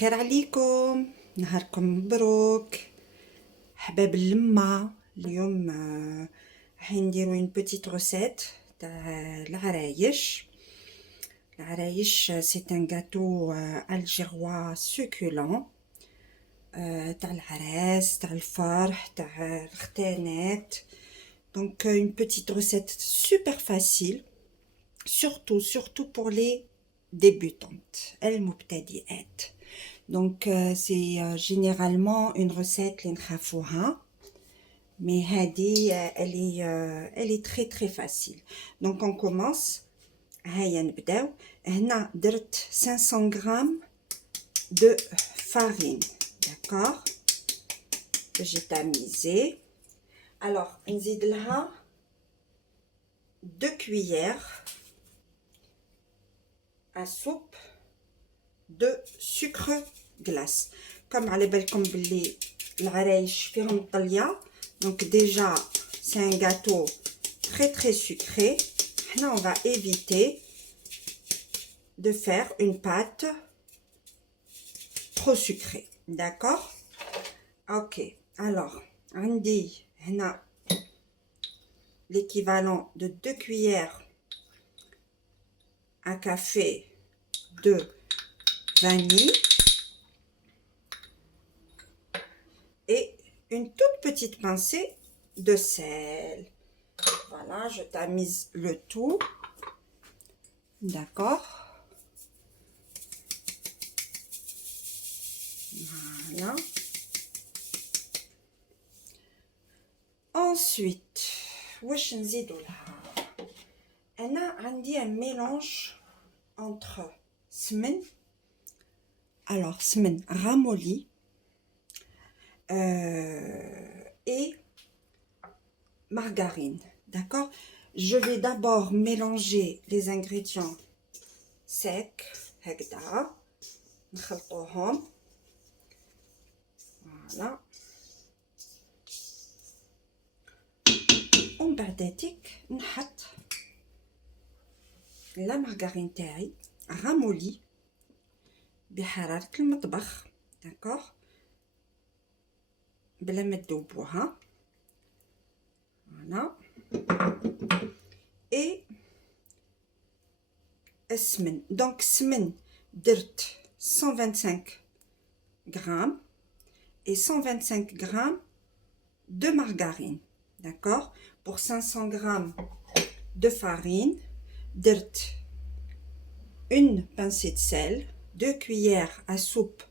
الخير عليكم، نهاركم مبروك حباب اللمة. اليوم راح نديرو une petite recette تاع العرايش. c'est un gâteau algérois succulent تاع العراس، تاع الفرح، تاع الختانات. Donc une petite recette super facile, surtout pour les débutantes, المبتدئات. Donc c'est généralement une recette اللي نخافوها، mais هذه elle est très facile. Donc on commence. هيا نبداو. هنا درت 500 grammes de farine, d'accord, que j'ai tamisé. Alors نزيد لها 2 cuillères à soupe de sucre glace. Comme على بالكم باللي العرايش فيهم طلية، donc déjà c'est un gâteau très sucré. Maintenant on va éviter de faire une pâte trop sucrée, d'accord. Ok, alors عندي هنا l'équivalent de 2 cuillères à café de vanille et une toute petite pincée de sel. Voilà, je tamise le tout, d'accord. Voilà. Ensuite, واش نزيدو لها؟ انا عندي un mélange entre سمن، alors سمن ramolli et margarine, d'accord. Je vais d'abord mélanger les ingrédients secs هكذا نخلطوهم. voilà. ومن بعداتك نحط لا مارغارين تاعي رامولي بحرارة المطبخ، داكوغ، بلا ما تذوبوها. فوالا. اي السمن، دونك السمن درت 125 grammes et 125 grammes de margarine, d'accord. Pour 500 grammes de farine, درت une pincée de sel, 2 cuillères à soupe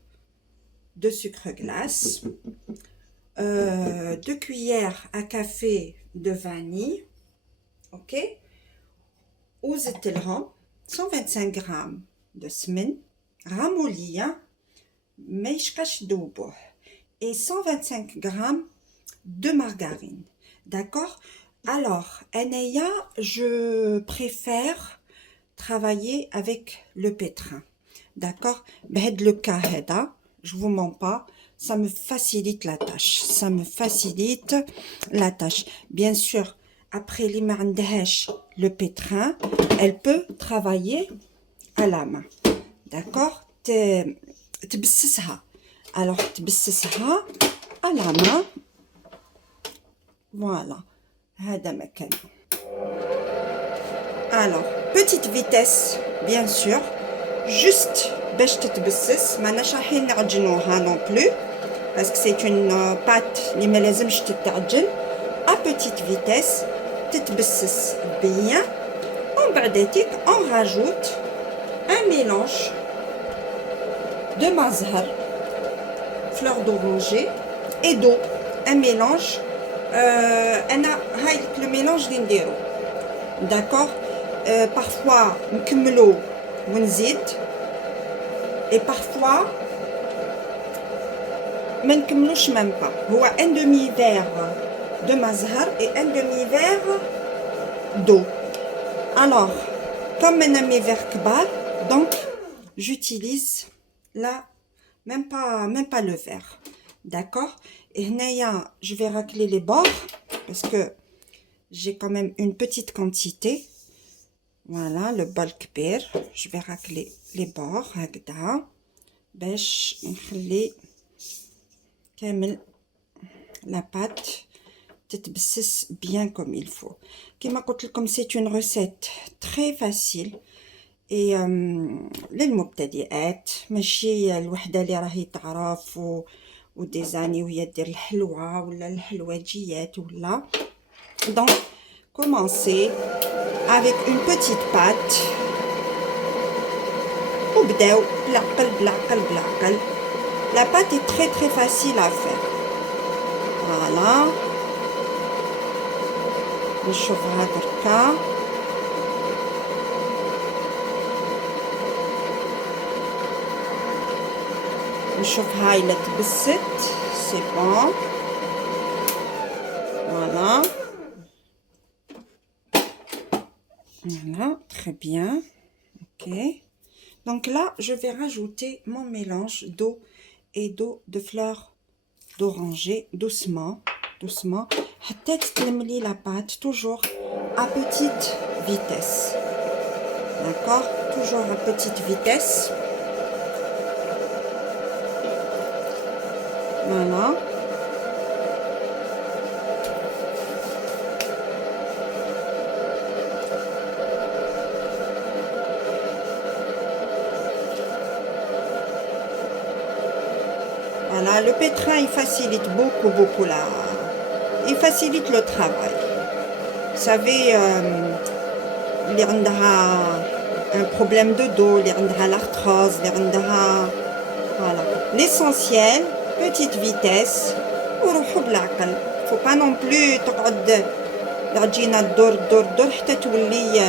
de sucre glace, 2 cuillères à café de vanille, ok. وزدت لهم 125 grammes de سمن رامولية ما يشقاش ذوبوه et 125 grammes de margarine, d'accord. Alors انايا je préfère travailler avec le pétrin, d'accord. بهاد le cas هذا je vous mens pas, ça me facilite la tâche, bien sûr. Après les ما عندهاش le pétrin, elle peut travailler à la main, d'accord. تبسسها، alors تبسسها à la main. voilà, هذا مكان. alors petite vitesse bien sûr, juste باش تتبسس، ماناش رايحين نعجنوها non plus parce que c'est une pâte اللي ما لازمش تتعجن. à petite vitesse تتبسس bien. ومن بعداتك on rajoute un mélange de mazhar, fleur d'oranger et d'eau, un mélange. انا هاي le mélange اللي نديرو، d'accord. parfois نكملو ونزيد et parfois ما نكملوش même pas. هو un demi verre de mazhar et un demi verre d'eau. alors comme انا mes verres كبار, donc j'utilise là même pas le verre, d'accord. et هنايا je vais racler les bords parce que j'ai quand même une petite quantité. voilà, le bol كبير, je vais racler les bords هكذا باش نخلي كامل la pâte تتبسس bien comme il faut. كما قلت لكم c'est une recette très facile et للمبتدئات، ماشي الوحده اللي راهي تعرف وديزاني وهي دير الحلوى ولا الحلوجيات ولا. Donc commencez avec une petite pâte وبداو بالعقل بالعقل بالعقل. La pâte est très très facile à faire. Voilà. نشوفها دركا. نشوفها إلا تبست. C'est bon. Voilà. Voilà, très bien. Ok. Donc là, je vais rajouter mon mélange d'eau et d'eau de fleurs d'oranger, doucement, doucement. حتى تتلملي la pâte, toujours à petite vitesse. D'accord? Toujours à petite vitesse. Voilà. Voilà, le pétrin il facilite beaucoup il facilite le travail. Vous savez, اللي عندها un problème de dos, اللي عندها l'arthrose, اللي عندها voilà. L'essentiel, petite vitesse وروحوا بالعقل. Faut pas non plus تقعد العجينة تدور حتى تولي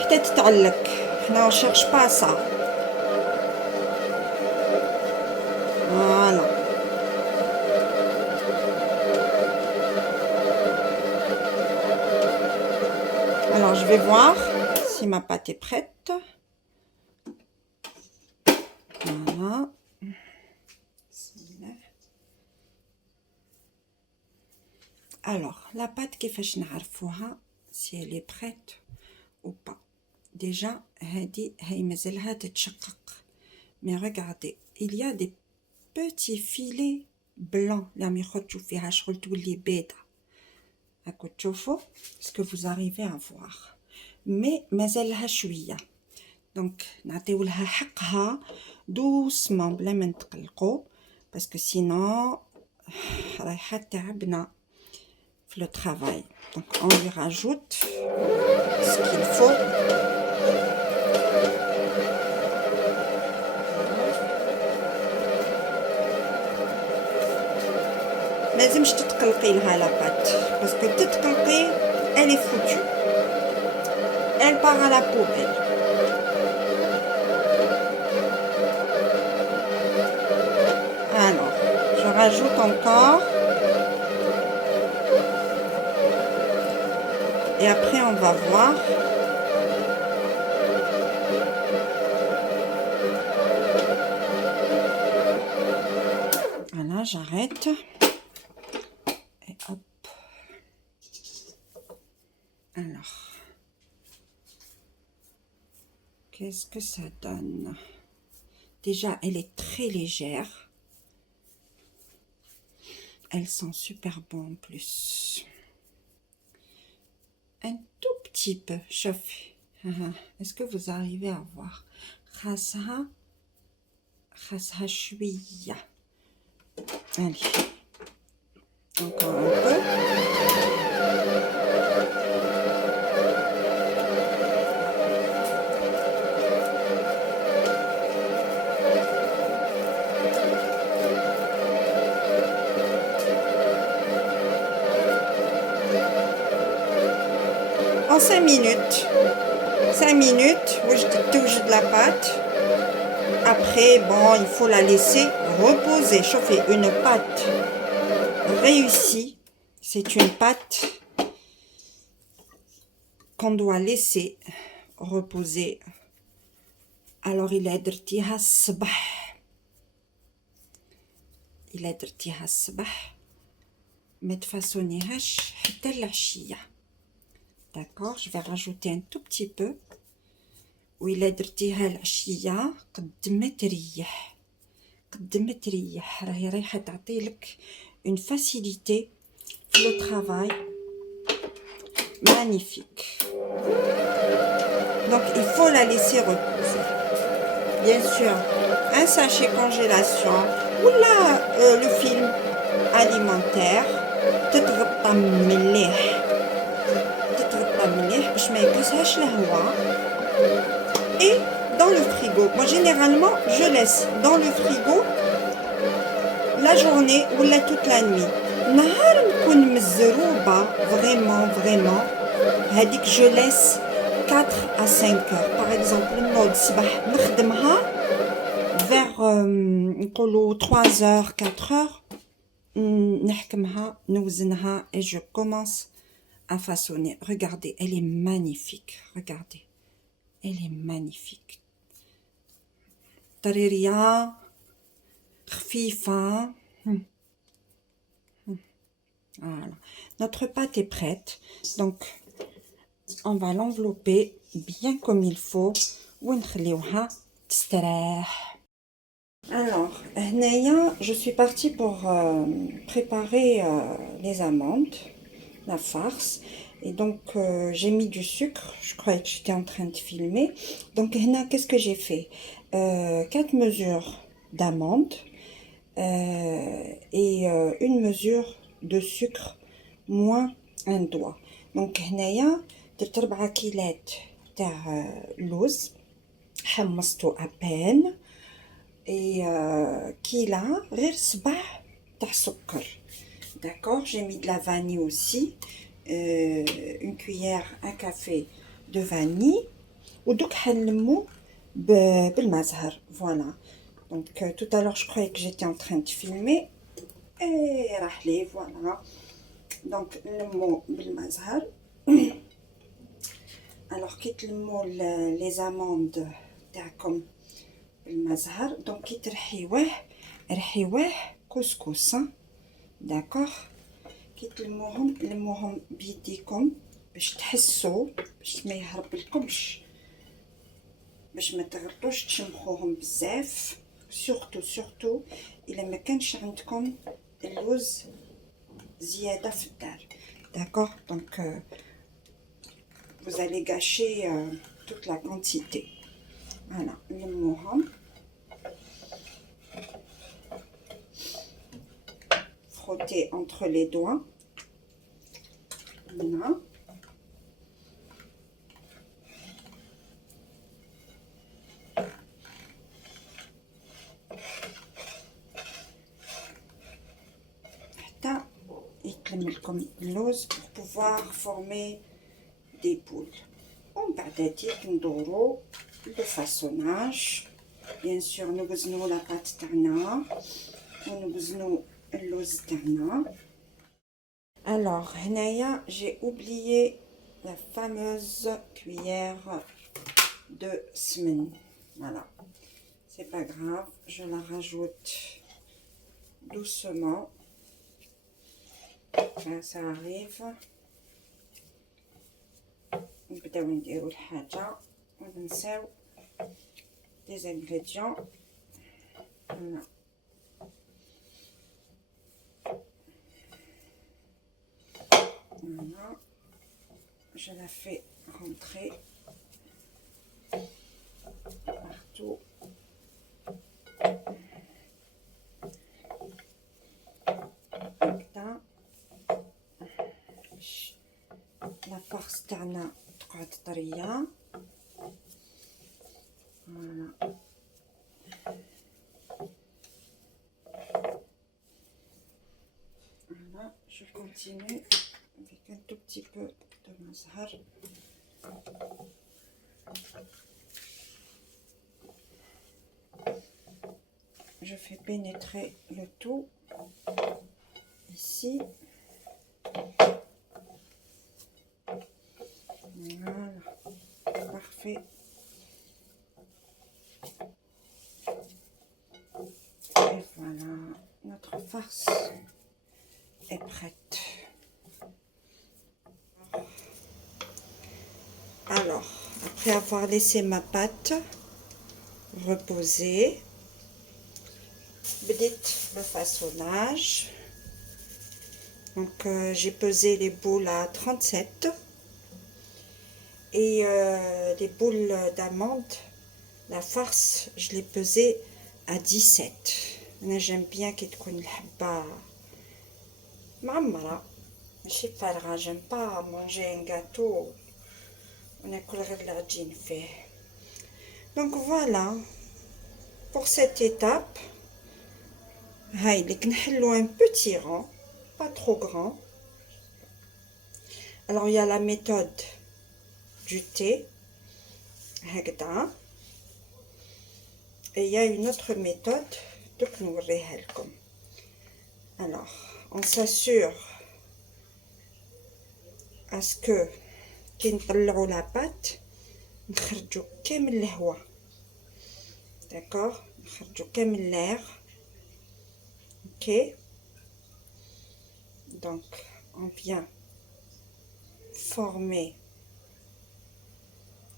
حتى تتعلق. حنا on cherche pas ça. Voilà. Alors, je vais voir si ma pâte est prête. Voilà. Alors, la pâte كيفاش نعرفوها si elle est prête ou pas. Déjà, هاي مازالها تتشقق. Mais regardez, il y a des petits filets blancs اللي يخرجوا فيها شغل تولي بيضة. هاكو تشوفوا ce que vous arrivez à voir. Mais مازالها شوية. Donc نعطيو لها حقها doucement بلا ما نتقلقوا باسكو sinon رايحة تعبنا في le travail. Donc on lui rajoute ce qu'il faut. لازمش تتقلقي لها la pâte parce que تتقلقي elle est foutue. Elle part à la poubelle. Alors, je rajoute encore. Et après, on va voir. Voilà, j'arrête. Et hop. Alors. Qu'est-ce que ça donne? Déjà, elle est très légère. Elle sent super bon en plus. Un tout petit peu. Chauffe. Est-ce que vous arrivez à voir? خاصها شوية. Allez. Encore un peu. En 5 minutes. 5 minutes, توجد la pâte. Après, bon, il faut la laisser reposer. Chauffer une pâte réussie. C'est une pâte qu'on doit laisser reposer. Alors, il a درتيها الصباح. Il a درتيها الصباح. ما تفاصونيهاش حتى العشية. D'accord, je vais rajouter un tout petit peu. وإلا درتيها العشية قد ما تريح، قد ما تريح، راهي رايحة تعطيلك اون فاسيليتي في لو ترافاي مانيفيك. Donc il faut la laisser reposer. Bien sûr, un sachet congélation ou là le film alimentaire تتغطى مليح، تتغطى مليح باش ما يكسهاش الهواء. Et dans le frigo, moi généralement je laisse dans le frigo la journée ou là toute la nuit. نهار نكون مزروبة vraiment هذيك je laisse 4 à 5 heures. Par exemple نوض الصباح نخدمها vers نقولوا 3 heures 4 heures نحكمها نوزنها et je commence à façonner. Regardez, elle est magnifique, regardez, elle est magnifique. طريرية خفيفة. Voilà, notre pâte est prête, donc on va l'envelopper bien comme il faut ونخليوها تستراح. Alors, هنايا, je suis partie pour préparer les amandes, la farce. Et donc, j'ai mis du sucre. Je croyais que j'étais en train de filmer. Donc, هنا, qu'est-ce que j'ai fait 4 mesures d'amandes et une mesure de sucre moins un doigt. Donc, هنايا, درت 4 كيلات تاع لوز حمصته à peine. Et كيلة غير 7 تاع سكر. D'accord, j'ai mis de la vanille aussi, une cuillère à café de vanille. ودوك حنلمو بالمزهر. Voilà. Donc tout à l'heure je croyais que j'étais en train de filmer et راح لي voilà. Donc نلمو بالمزهر. Alors كي تلمو les amandes تاعكم المزهر دونك كي ترحيوه رحيوه كسكس. داكوغ كي تلموهم لموهم بيديكم باش تحسوا باش ما يهرب لكمش، باش ما تغلطوش تشمخوهم بزاف. سورتو الا ما كانش عندكم اللوز زياده في الدار. داكوغ دونك vous allez gâcher toute la quantité. Voilà, نلموهم frotter entre les doigts. Voilà. حتى يتلم لكم اللوز pour pouvoir former des boules. ومن بعد هاديك ندورو le façonnage. Bien sûr نوزنو la pâte تاعنا ونوزنو اللوز تاعنا. Alors هنايا j'ai oublié la fameuse cuillère de semen. Voilà, c'est pas grave, je la rajoute doucement. Là, ça arrive. نبداو نديرو الحاجه وننساو les ingrédients. Voilà. Voilà, je la fais rentrer partout. هكذا la farce تاعنا تقعد طريه. Voilà. Voilà, je continue avec un tout petit peu de mazhar. Je fais pénétrer le tout ici. Voilà, parfait. Et voilà, notre farce est prête. Alors, Après avoir laissé ma pâte reposer, بديت le façonnage. Donc j'ai pesé les boules à 37 et les boules d'amandes, la farce, je l'ai pesée à 17. Moi j'aime bien كي تكون الحبة معمرة ماشي فارغة. j'aime pas manger un gâteau وناكل غير العجين فيه. Donc voilà pour cette étape. هاي اللي كنحلو un petit rond, pas trop grand. Alors il y a la méthode du thé هكذا, et il y a une autre méthode دوك نوريها لكم. Alors on s'assure à ce que كي نطلعوا لا بات نخرجوا كامل الهواء. d'accord, نخرجوا كامل l'air. ok, donc on vient former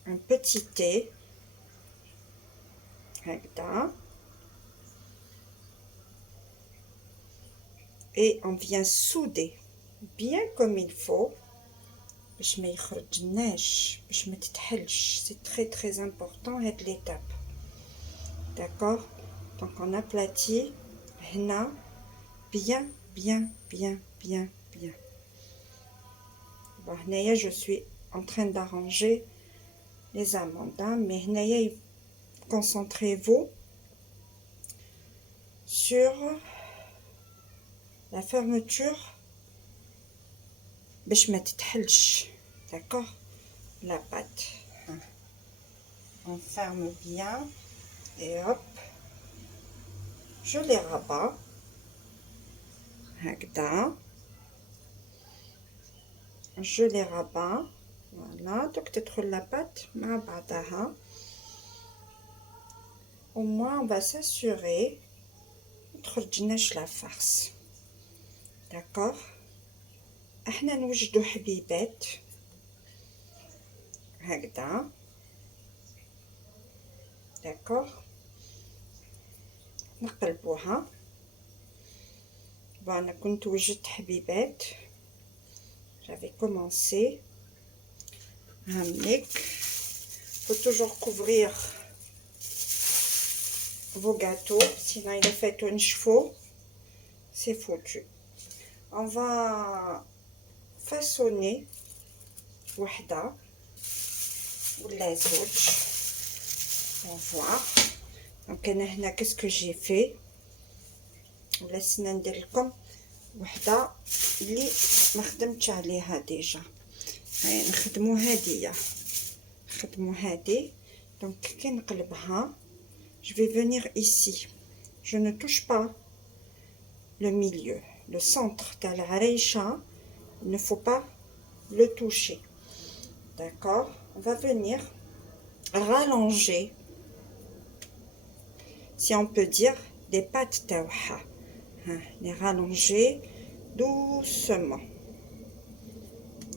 un petit thé هكذا, et on vient souder bien comme il faut باش ما يخرجناش, باش ما تتحلش. c'est très très important هاد l'étape. d'accord, donc on aplatit هنا bien bien bien bien bien. bon هنايا je suis en train d'arranger les amandes, mais هنايا concentrez-vous sur la fermeture باش ما تتحلش. d'accord, la pâte, on ferme bien et hop, je les rabats هكذا, je les rabats. voilà, donc تدخل la pâte مع بعضها. au moins on va s'assurer ما تخرجناش la farce. d'accord, احنا نوجدوا حبيبات هكذا. d'accord, نقلبوها. انا كنت وجدت حبيبات, j'avais commencé. هامليك, faut toujours couvrir vos gâteaux, sinon il fait une chevaux, c'est foutu. on va façonner وحده ولا زوج. on voit. donc انا هنا qu'est-ce que j'ai fait, ولسنا ندير لكم وحده اللي ما خدمتش عليها ديجا. هاي نخدمو هاديه, نخدمو هادي. donc كي نقلبها je vais venir ici, je ne touche pas le milieu, le centre تاع العريشه, il ne faut pas le toucher. d'accord, on va venir rallonger, si on peut dire, des pattes تاعها, les rallonger doucement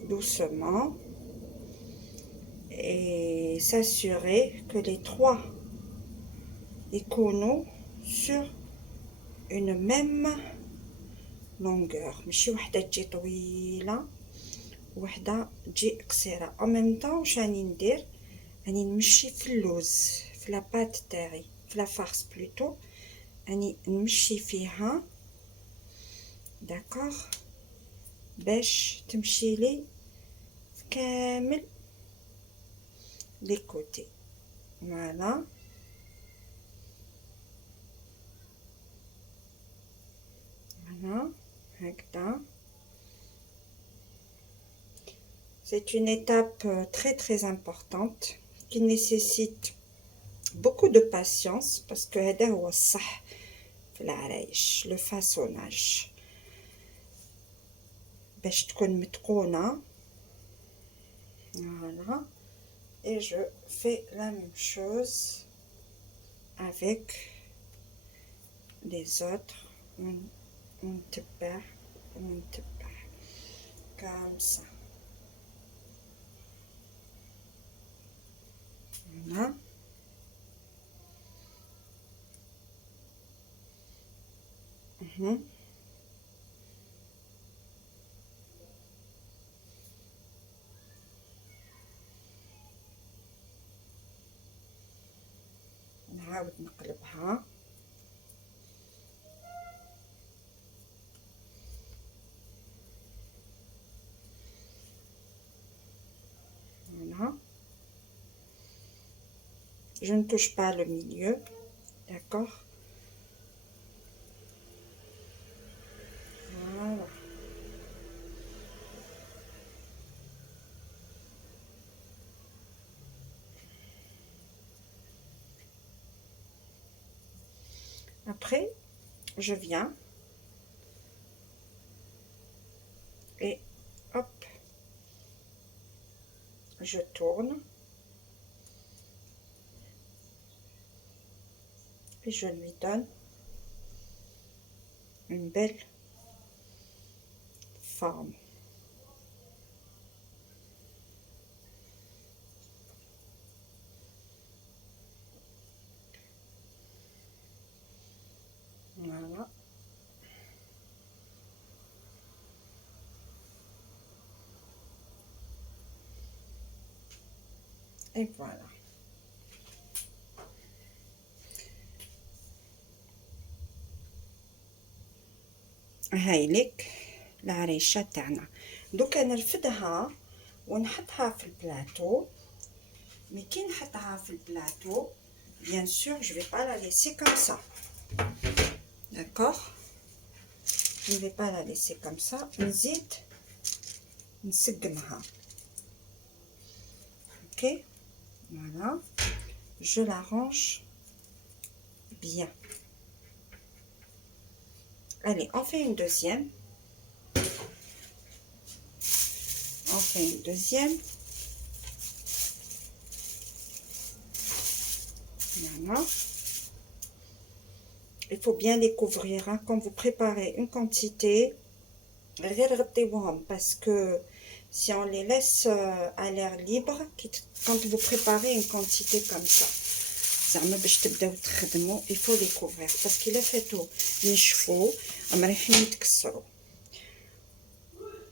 doucement, et s'assurer que les trois يكونوا sur une même longueur, ماشي وحده تجي طويله وحده تجي قصيره. en même temps واش راني ندير, راني نمشي في اللوز, في لاباط تاعي, في لا فارس بلوتو, راني نمشي فيها. داكوغ, باش تمشي لي في كامل لي كوتي. فوالا, فوالا هكذا. c'est une étape très très importante qui nécessite beaucoup de patience, parce que هذا هو الصح في العرايش, le façonnage, باش تكون متقونة. voilà, et je fais la même chose avec les autres. on تبع comme ça. Voilà. نعاود نقلبها. Voilà. Je ne touche pas le milieu, d'accord? Voilà. Après, je viens et hop, je tourne et je lui donne une belle forme. Voilà. Et voilà. هايلك العريشة تاعنا. دوكا نرفدها ونحطها في البلاطو. مي كي نحطها في البلاطو bien sûr je vais pas la laisser comme ça, d'accord? Je ne vais pas la laisser comme ça. نزيد نسقمها. Ok, voilà, je la range bien. Allez, on fait une deuxième. On fait une deuxième. Voilà. Il faut bien les couvrir, hein. Quand vous préparez une quantité, parce que si on les laisse à l'air libre, quand vous préparez une quantité comme ça, il faut les couvrir parce qu'il est fait tout. نشفوا رايحين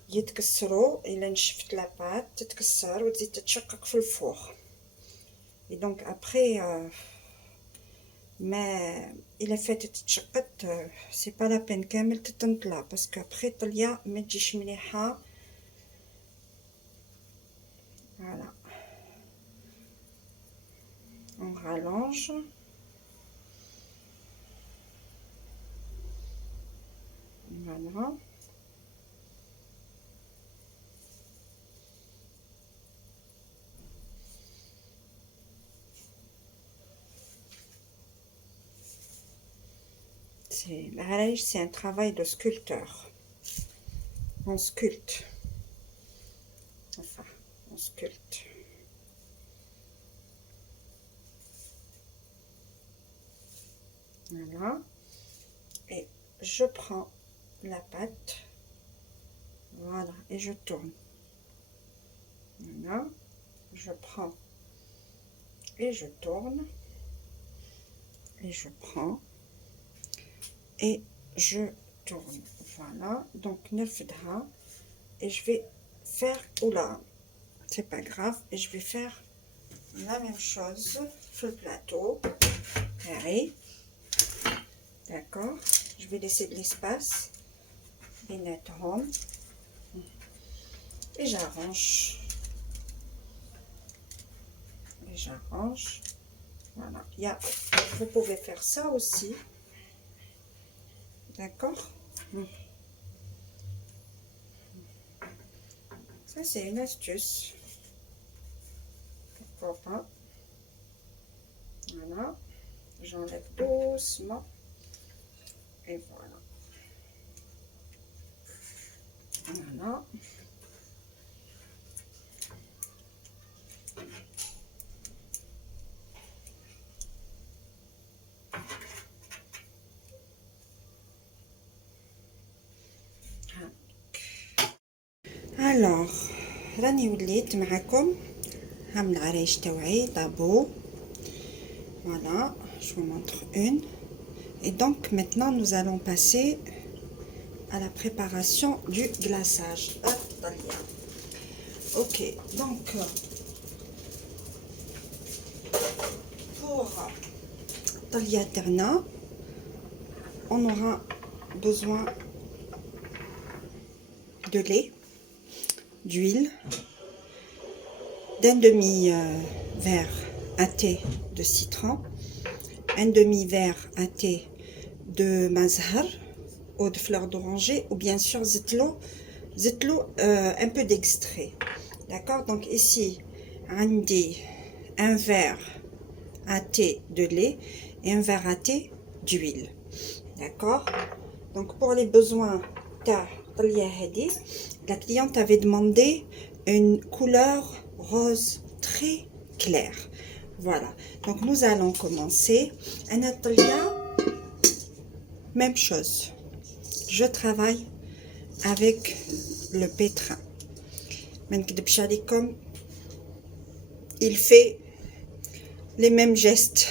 يتكسروا إلا نشفت لاباط تتكسر وتزيد تتشقق في الفوغ. Et donc après ما إلا فاتت تشقت سي با لا بين كامل تتنطلع باسكو ابخي طليه ما تجيش مليحه. Voilà, on rallonge. Voilà. C'est un travail de sculpteur. On sculpte. Enfin, on sculpte. Voilà. Et je prends la pâte. Voilà. Et je tourne. Voilà. Je prends. Et je tourne. Et je prends. Et je tourne. Voilà. Donc, نرفدها. Et je vais faire, oula, c'est pas grave, et je vais faire la même chose sur le plateau, carré, d'accord? Je vais laisser de l'espace, et j'arrange, voilà. Vous pouvez faire ça aussi, d'accord? Ça, c'est une astuce. Pourquoi pas? Voilà. J'enlève doucement. Et voilà. Voilà. Alors, راني وليت معكم هعمل العرايش تاوعي طابو. Voilà, je vous montre une. Et donc maintenant nous allons passer à la préparation du glaçage. Ok, donc pour Talia Terna, on aura besoin de lait, d'huile, d'un demi-verre à thé de citron, un demi-verre à thé de mazhar ou de fleurs d'oranger, ou bien sûr zitlo, un peu d'extrait. D'accord, donc ici un verre à thé de lait et un verre à thé d'huile. D'accord, donc pour les besoins la cliente avait demandé une couleur rose très claire. Voilà, donc nous allons commencer. Même chose, je travaille avec le pétrin. Il fait les mêmes gestes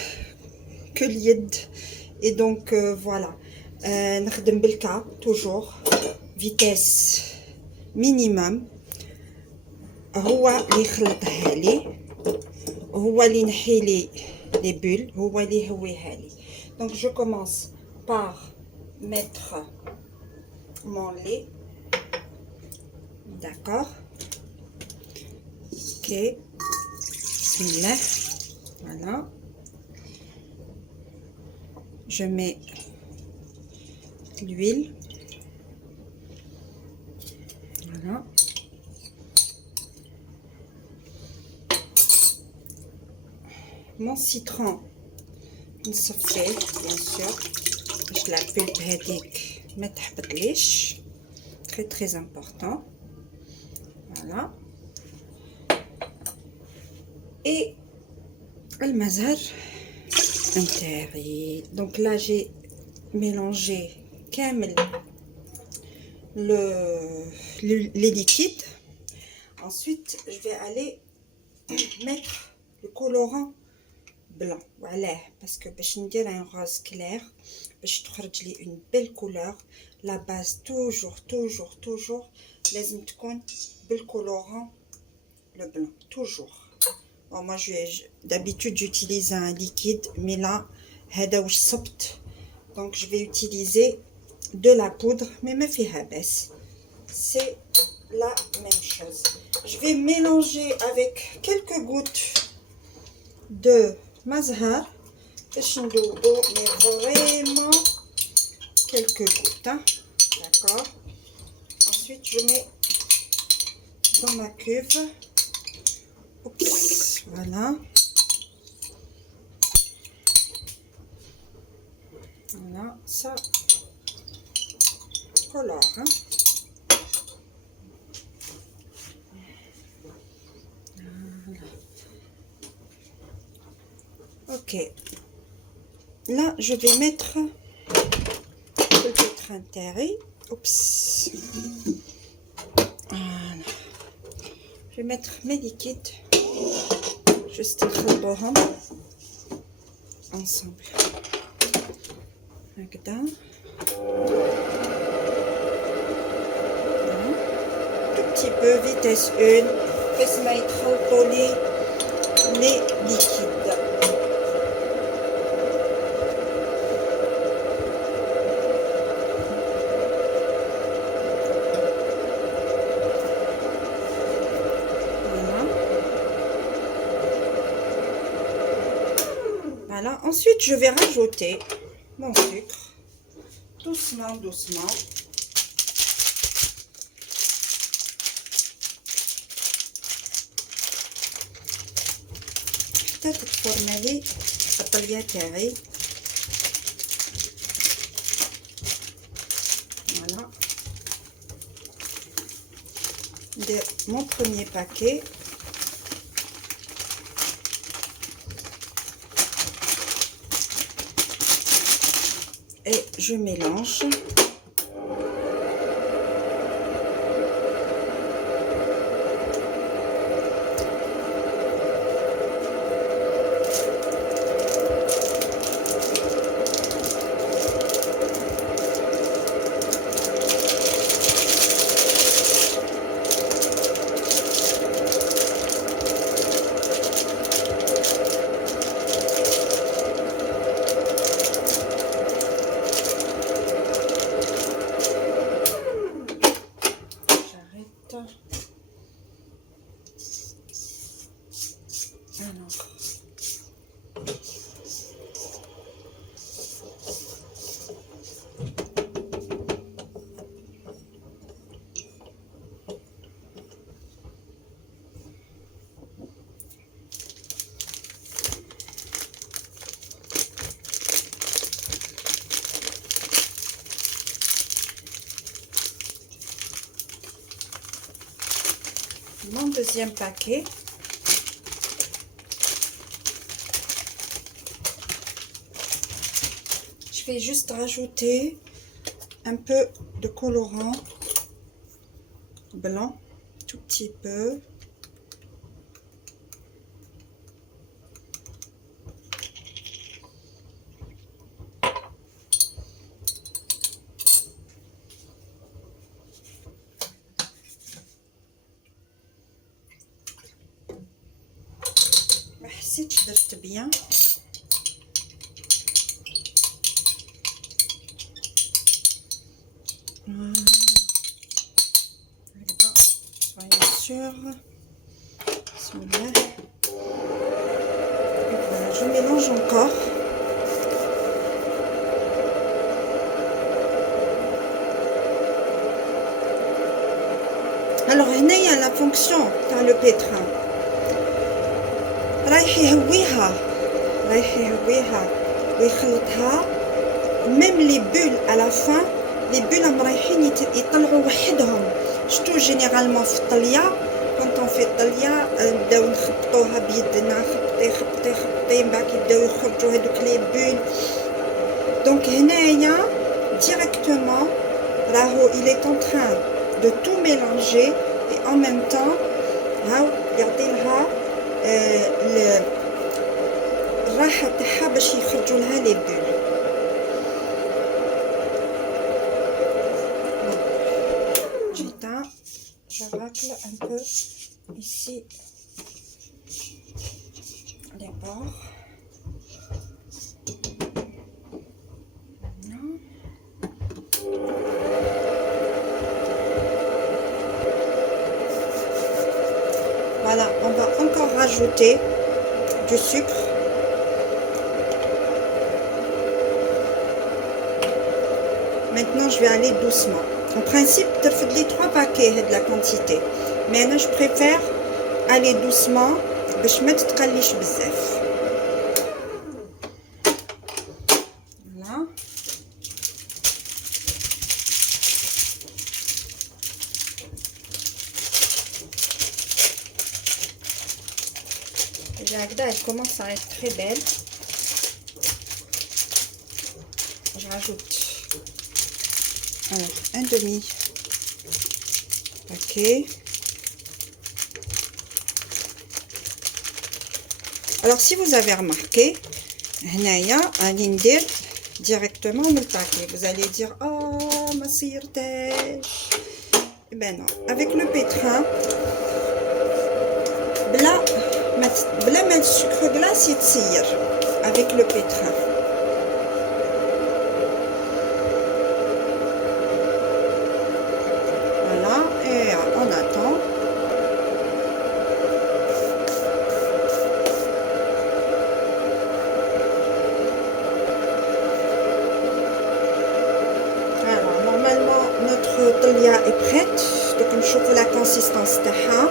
que l'yed, et donc voilà. نخدم بالكا toujours vitesse minimum. هو اللي يخلطها لي، هو اللي ينحي لي les bulles، هو اللي يهويها لي. Donc je commence par mettre mon lait. D'accord, ok, bismillah. Voilà, je mets l'huile. Voilà, mon citron نصفيه bien sûr باش la pulpe هذيك ما تحبطليش، très important. Voilà, et le mazhar intérieur. Donc là j'ai mélangé كامل les liquides. Ensuite je vais aller mettre le colorant blanc. Voilà, parce que باش ندير un rose clair باش تخرج لي une belle couleur. La base toujours لازم تكون بالcolorant le blanc toujours. Bon, moi d'habitude j'utilise un liquide, mais là هذا واش صبت, donc je vais utiliser de la poudre, mais ma fille baisse, c'est la même chose. Je vais mélanger avec quelques gouttes de mazhar, mais vraiment quelques gouttes, hein. D'accord, ensuite je mets dans ma cuve. Oups, voilà, voilà, ça colore, hein. Voilà. Ok, là je vais mettre le pétrin terri. Oups, voilà, je vais mettre mes liquides, juste ensemble. هكذا. Tout petit peu, vitesse 1, باش ما يتخلطوا لي les liquides. Voilà, ensuite je vais rajouter mon sucre doucement. حتى تتفرن لي الطليه تاعي. Voilà, ندير mon premier paquet. Et je mélange. Alors. Mon deuxième paquet. Je vais juste rajouter un peu de colorant blanc, tout petit peu. حسيت درت bien. Soyez sûr. Bismillah. Voilà, je mélange encore. Alors هنا il y a la fonction dans le pétrin. رايح يهويها ويخلطها. même les bulles à la fin, les bulles هم رايحين يطلعوا وحدهم. شتو جينيرالمون في الطليه كنت في الطليه نبداو نخبطوها بيدنا، خبطي من بعد كيبداو يخرجوا هذوك لي بول. دونك هنايا ديريكتومون راهو il est en train de tout mélanger et en même temps هاو يعطي لها الراحه تاعها باش يخرجوا لها لي بول. Je racle un peu ici les bords. Voilà, on va encore rajouter du sucre. Maintenant, je vais aller doucement. En principe, tu fais les 3 paquets de la quantité. Mais là, je préfère aller doucement. باش ما تتقليش بزاف. Voilà. Et la gda, elle commence à être très belle. Je rajoute un demi paquet. Alors si vous avez remarqué, هنايا غادي ندير directement من الباكي. Vous allez dire oh ما صيرتاش. Ben non, avec le pétrin بلا ما السكر glace يتسير avec le pétrin. Voilà, et on attend. Alors, normalement, notre talia est prête. Donc, on chauffe la consistance تاعها.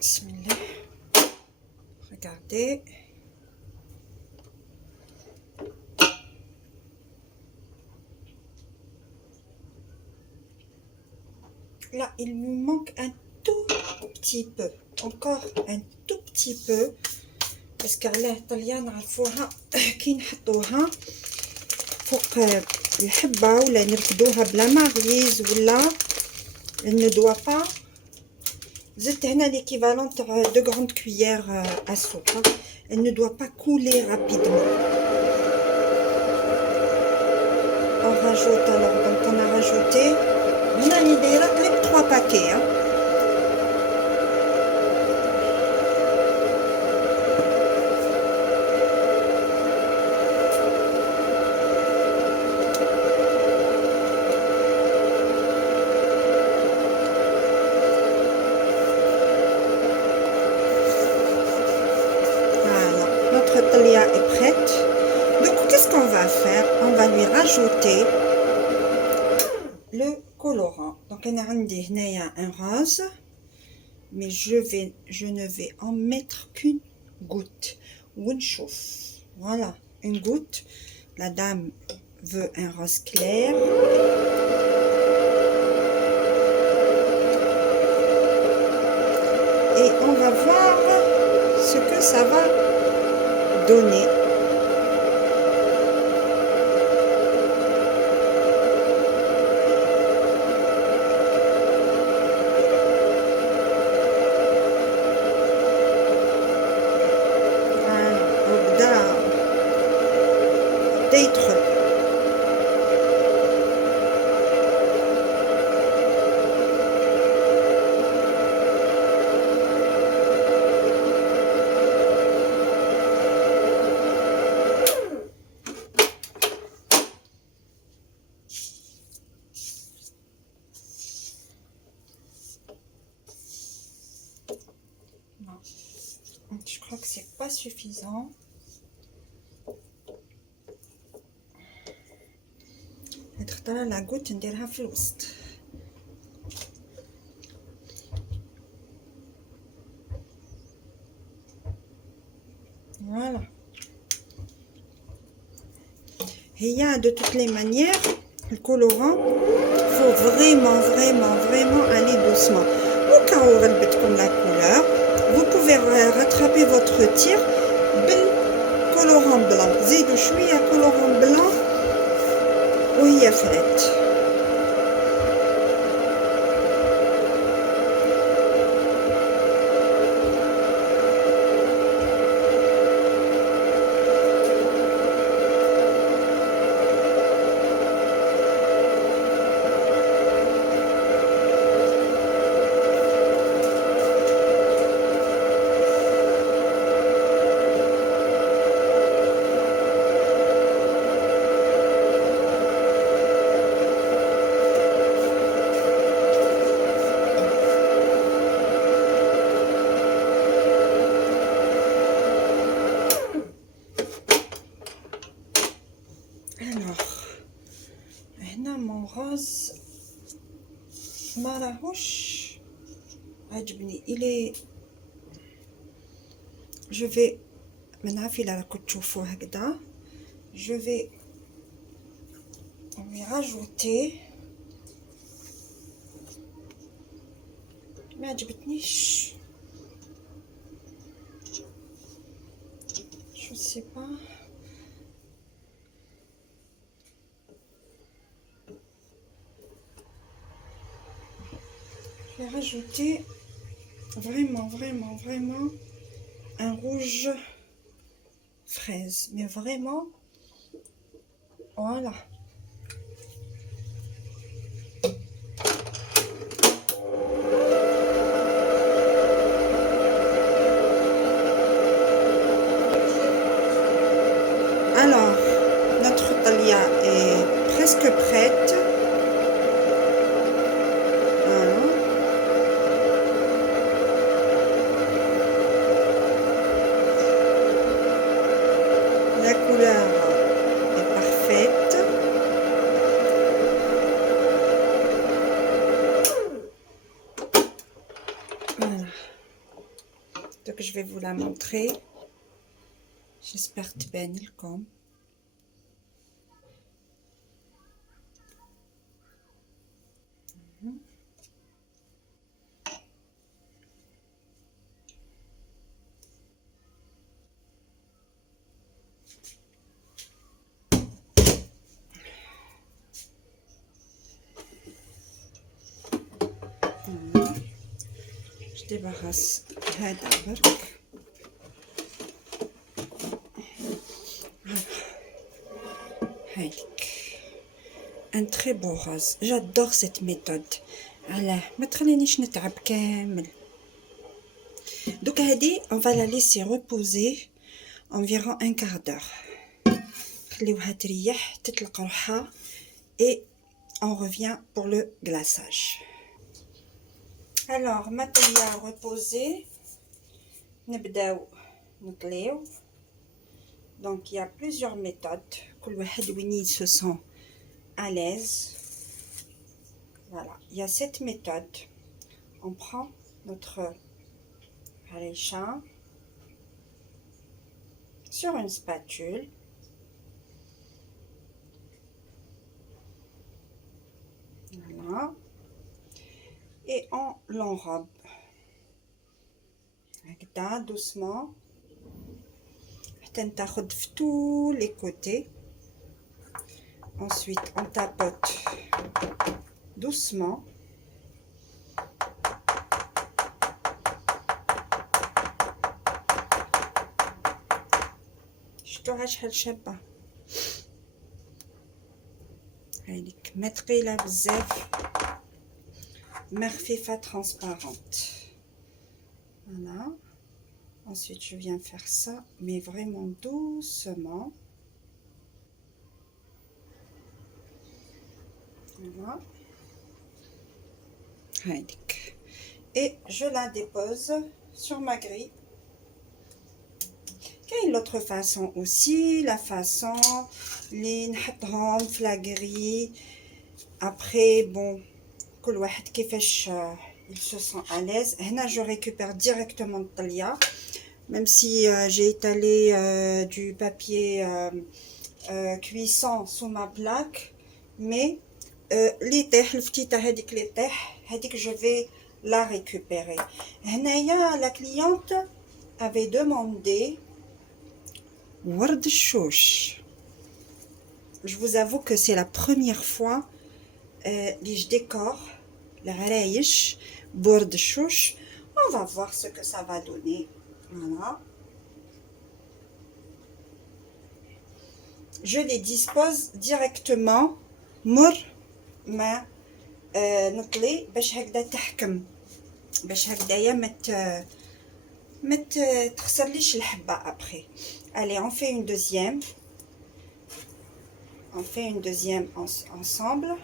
Bismillah. Regardez. Là, il me manque un tout petit peu, encore un tout petit peu, parce que علاه الطليان نعرفوها كي نحطوها فوق الحبة ولا نركدوها بلا مغريز ولا ne doit pas. زدت هنا l'équivalent تاع 2 grandes cuillères à soupe. Elle ne doit pas couler rapidement. On rajoute alors, donc on a rajouté. On a l'idée là, 3 paquets. Hein. lui rajouter le colorant. Donc on a un rose, mais je ne vais en mettre qu'une goutte. Une chauffe. Voilà, une goutte. La dame veut un rose clair. Et on va voir ce que ça va donner. Je crois que c'est pas suffisant. نختار لا goutte نديرها في الوسط. Voilà. هي de toutes les manières le colorant faut vraiment aller doucement. Au cas où غلبتكم la couleur, vous pouvez rattraper votre tir بالcolorant blanc. زيدوا شويه colorant blanc وهي فرات. mon rose ما راهوش عجبني. il est je vais ما نعرف الا راكم تشوفوه هكذا. je vais lui rajouter ما عجبتنيش je sais pas. Je vais rajouter vraiment un rouge fraise, mais vraiment voilà. Alors notre talia est presque prête. La couleur est parfaite. Voilà. Donc je vais vous la montrer. J'espère تبان لكم. Je débarrasse هذا برك. هايلك un très beau rose. J'adore cette méthode. علاه ما تخلينيش نتعب كامل. Donc هذه on va la laisser reposer environ un quart d'heure. خليوها تريح تطلق روحها et on revient pour le glaçage. Alors ma talia reposée, نبداو نطليو. Donc il y a plusieurs méthodes. كل واحد وين il se sent à l'aise. Voilà, il y a cette méthode. On prend notre harecha sur une spatule. Voilà. Et on l'enrobe. هكذا doucement. حتى تاخد في tous les côtés. Ensuite, on tapote doucement. شفتوها شحال شابة. هايليك ما ثقيلة بزاف، ما خفيفة، transparente. Voilà. Ensuite, je viens faire ça, mais vraiment doucement. Voilà. Et je la dépose sur ma grille. Il y a une autre façon aussi, la façon les نحطهم في la grille. Après, bon, كل واحد كيفاش il se sent à l'aise. هنا je récupère directement le talia, même si j'ai étalé du papier cuisson sous ma plaque, mais اللي يطيح الفتيته هذيك اللي طيح هذيك je vais la récupérer. هنايا la cliente avait demandé ورد الشوش. Je vous avoue que c'est la première fois اللي je décore العرايش بورد الشوش. On va voir ce que ça va donner. Voilà. Je les dispose directement مر ما نطلي باش هكذا تحكم، باش هكذايا ما تخسرليش الحبة après. Allez, on fait une deuxième. On fait une deuxième ensemble.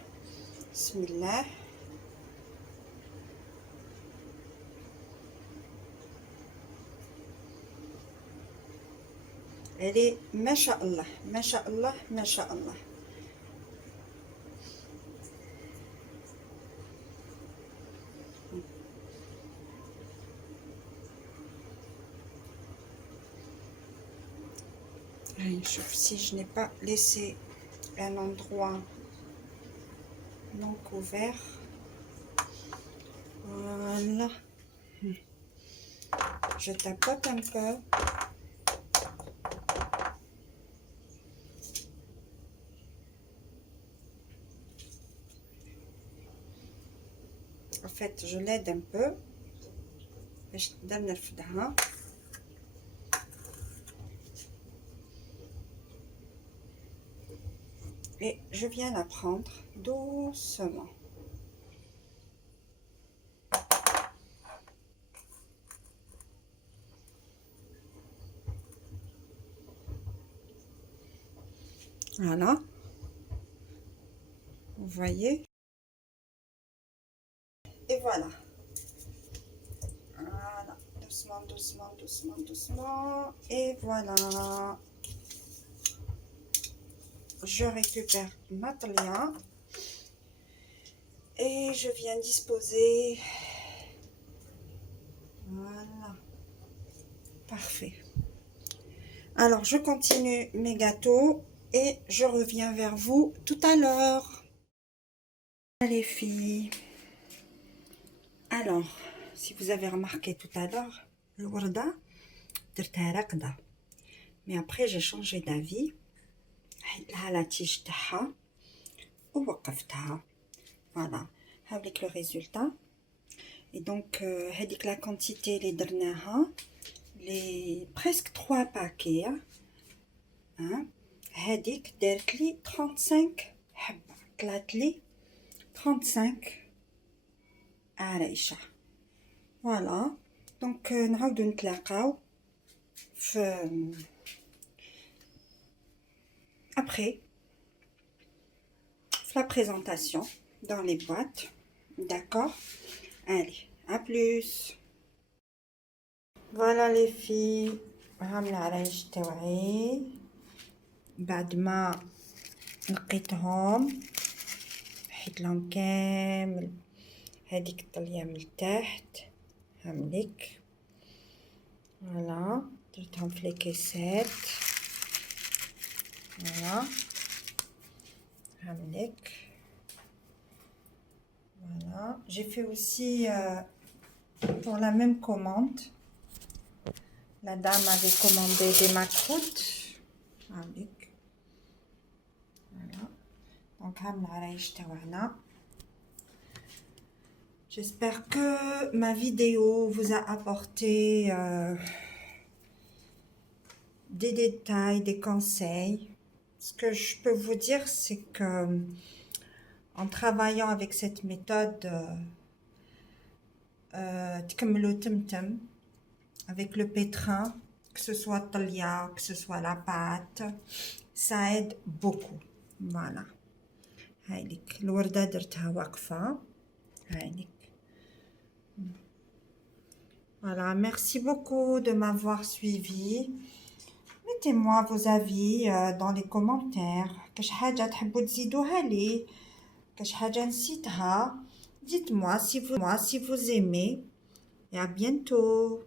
Bismillah. Elle est masha'Allah, masha'Allah, masha'Allah. Si je n'ai pas laissé un endroit non couvert. Voilà. Je tapote un peu. En fait, je l'aide un peu. Je donne le foudrage. Et je viens la prendre doucement. Voilà. Vous voyez? Et voilà. Voilà. Doucement, doucement, doucement, doucement. Et voilà. Je récupère ma talia et je viens disposer. Voilà, parfait. Alors je continue mes gâteaux et je reviens vers vous tout à l'heure. Les filles, alors si vous avez remarqué tout à l'heure, le warda درتها راقدة, mais après j'ai changé d'avis. حيدلها لا تيج تاعها ووقفتها. فوالا هاوليك لو ريزولتا. اي دونك هذيك لا كونتيتي اللي درناها لي بريسك 3 باكي هذيك دارت لي 35 حبه، طلعت لي 35 عريشه. فوالا دونك نعاودو نتلاقاو في après la présentation dans les boîtes. D'accord, allez, à plus. Voilà les filles, هعمل عرايش تاوعي بعد ما نقيتهم حيت لهم كامل هذيك الطليه من التحت هامليك فوالا درتهم في لي كيسات فوالا هامليك voilà j'ai fait aussi pour la même commande la dame avait commandé des macroutes هامليك voilà donc هام العرايش تاعنا. J'espère que ma vidéo vous a apporté des détails, des conseils. Ce que je peux vous dire, c'est que en travaillant avec cette méthode تكملوا تمتم avec le pétrin, que ce soit talia, que ce soit la pâte, ça aide beaucoup. Voilà. هايليك الوردة درتها واقفة هايليك. Voilà, merci beaucoup de m'avoir suivi. Mettez-moi vos avis dans les commentaires. كاش حاجة تحبوا تزيدوها لي كاش حاجة نسيتها. Dites-moi si vous aimez. Et à bientôt.